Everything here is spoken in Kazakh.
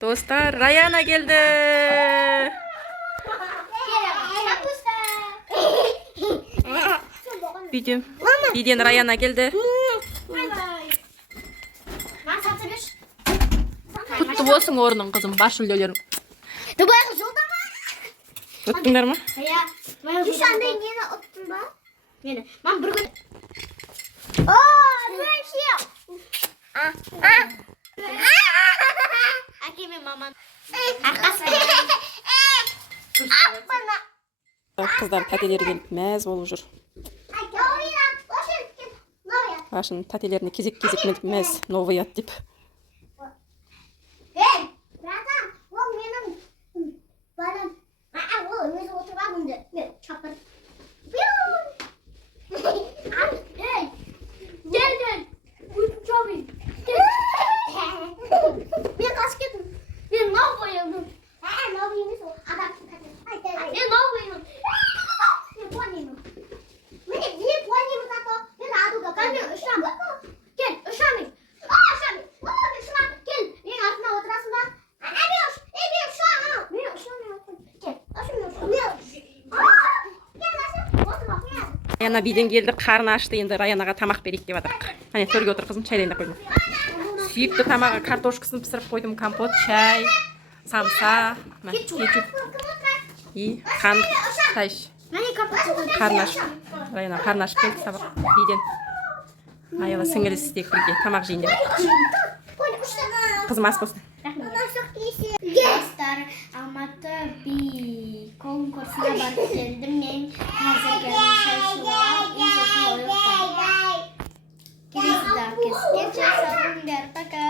Dostlar, Rayana geldi. Videonun Rayana geldi. Kutlu olsun ornun kızım, başrollerim. Dubai жолда ма? Öttüңдер ме? Ja. Үш андай нені ұттың ба? Нені? Мам бір күн. Әке мен маман. Kızlar tateleri gelip мәз болып жүр. Ашын тателеріне кезек мініп мәз новый ат деп. Братан, ол менің балам. Ол өзі отырған мұнды. Мен чапыр. Гел. Чапыр. Мен қашып кеттім. Мен новый едім. Новый емес ол. Адам мен новый. Мен понимын. Мен понимын зато. Мен адуға. Мен ұшам. Кел, ұшамын. Ұшамын. Ұшамын. Кел. Мен артына отырасың ба? Мен ұшамын. Мен ұшамын. Кел. Раяна биден келді, қарны ашты, енді Раянаға тамақ берейік деп жатырық. Әне төрге отыр қызым, чайдайында қойдым. Сүйікті тамағы картошкасын пісіріп қойдым, компот, чай, самса, кетчуп и қант, шай. Қарны ашты. Раяна қарны ашып келді сабақ биден. Аяла сіңілісі де бірге тамақ жейін деп. Қызым ас болсын. Dostlar, Алматы би конкурсына барып келдім. Мен қазір шайшылар, үй ойықтар. Келесіздер, кескенше сабыңдар, пока.